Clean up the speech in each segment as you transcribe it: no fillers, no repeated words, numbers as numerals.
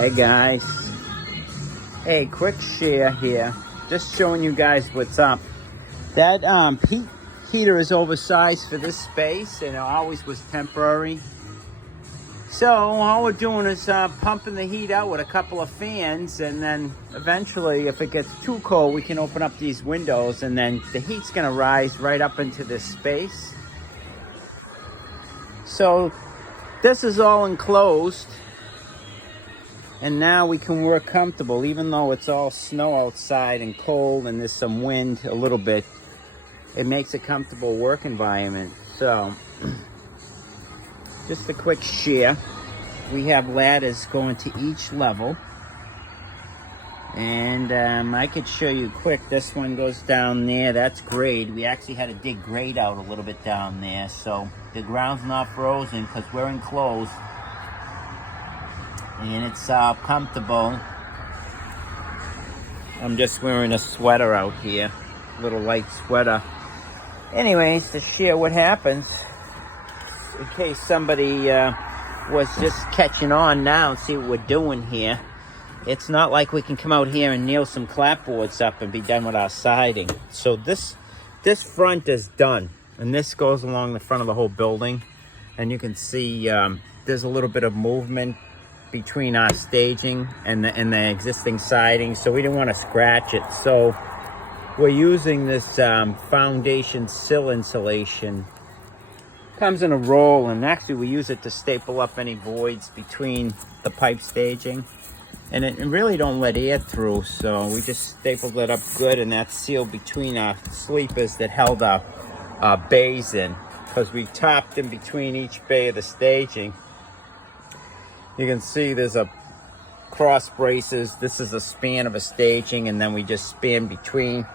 Hey guys, hey, quick share here, just showing you guys what's up. That heater is oversized for this space, and it always was temporary. So all we're doing is pumping the heat out with a couple of fans, and then eventually, if it gets too cold, we can open up these windows, and then the heat's gonna rise right up into this space. So this is all enclosed, and now we can work comfortable, even though it's all snow outside and cold and there's some wind a little bit. It makes a comfortable work environment. So just a quick share. We have ladders going to each level, and I could show you quick. This one goes down there. That's grade. We actually had to dig grade out a little bit down there, so the ground's not frozen because we're enclosed. And it's comfortable. I'm just wearing a sweater out here, little light sweater. Anyways, to share what happens, in case somebody was just catching on now and see what we're doing here. It's not like we can come out here and nail some clapboards up and be done with our siding. So this front is done, and this goes along the front of the whole building. And you can see there's a little bit of movement between our staging and the existing siding, so we didn't want to scratch it. So we're using this foundation sill insulation. Comes in a roll, and actually we use it to staple up any voids between the pipe staging, and it really don't let air through, so we just stapled it up good, and that's sealed between our sleepers that held our bays in, because we topped in between each bay of the staging. You can see there's a cross braces. This is a span of a staging, and then we just span between.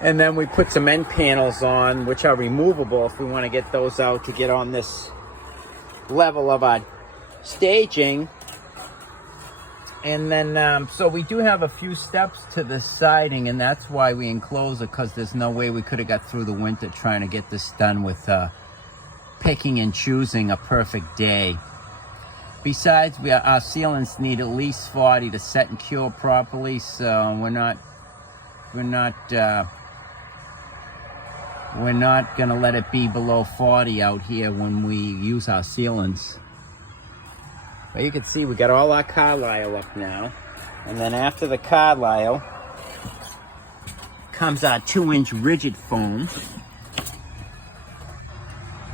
And then we put some end panels on, which are removable if we want to get those out to get on this level of our staging. And then, so we do have a few steps to this siding, and that's why we enclose it, because there's no way we could have got through the winter trying to get this done with picking and choosing a perfect day. Besides, our sealants need at least 40 to set and cure properly, so we're not gonna let it be below 40 out here when we use our sealants. But you can see we got all our Carlisle up now, and then after the Carlisle comes our 2-inch rigid foam.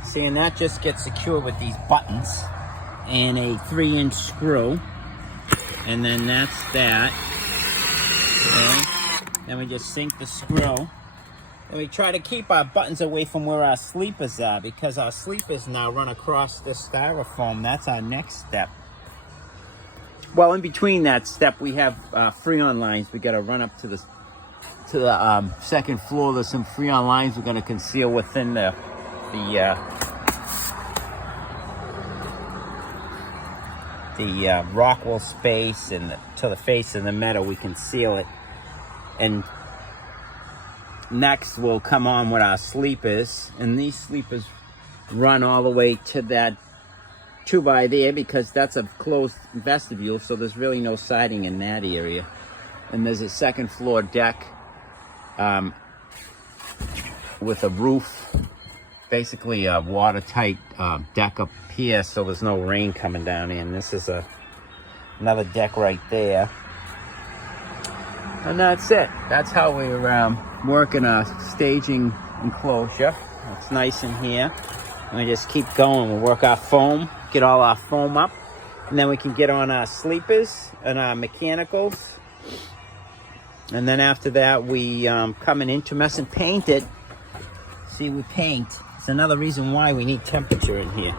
See, and that just gets secured with these buttons and a 3-inch screw, and then that's that. Okay. Then we just sink the screw, and we try to keep our buttons away from where our sleepers are, because our sleepers now run across this styrofoam. That's our next step. Well, in between that step, we have Freon lines. We got to run up to the second floor. There's some Freon lines we're going to conceal within the Rockwell space, and to the face of the metal we can seal it. And next we'll come on with our sleepers, and these sleepers run all the way to that 2x there, because that's a closed vestibule, so there's really no siding in that area. And there's a second floor deck with a roof, basically a watertight deck up here, so there's no rain coming down in. This is another deck right there, and that's it. That's how we're working our staging enclosure. It's nice in here, and we just keep going. We'll work our foam, get all our foam up, and then we can get on our sleepers and our mechanicals. And then after that, we come in intumescent paint it. See, we paint. It's another reason why we need temperature in here.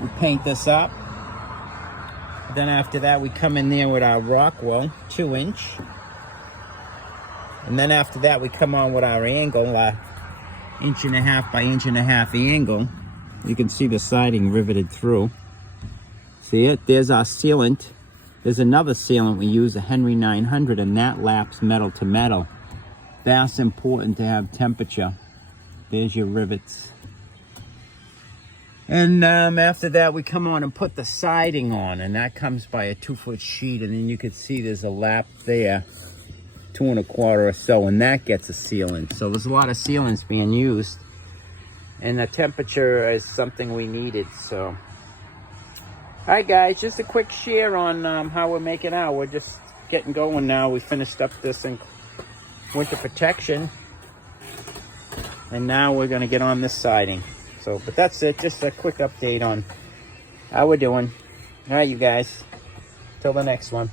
We paint this up. Then after that, we come in there with our Rockwell 2-inch. And then after that, we come on with our angle, 1.5 by 1.5 angle. You can see the siding riveted through. See it? There's our sealant. There's another sealant we use, a Henry 900, and that laps metal to metal. That's important to have temperature. There's your rivets. And after that, we come on and put the siding on, and that comes by a 2-foot sheet, and then you can see there's a lap there, 2 1/4 or so, and that gets a sealant. So there's a lot of sealants being used, and the temperature is something we needed. So, all right, guys, just a quick share on how we're making out. We're just getting going now. We finished up this winter protection, and now we're gonna get on this siding. So, but that's it. Just a quick update on how we're doing. All right, you guys. Till the next one.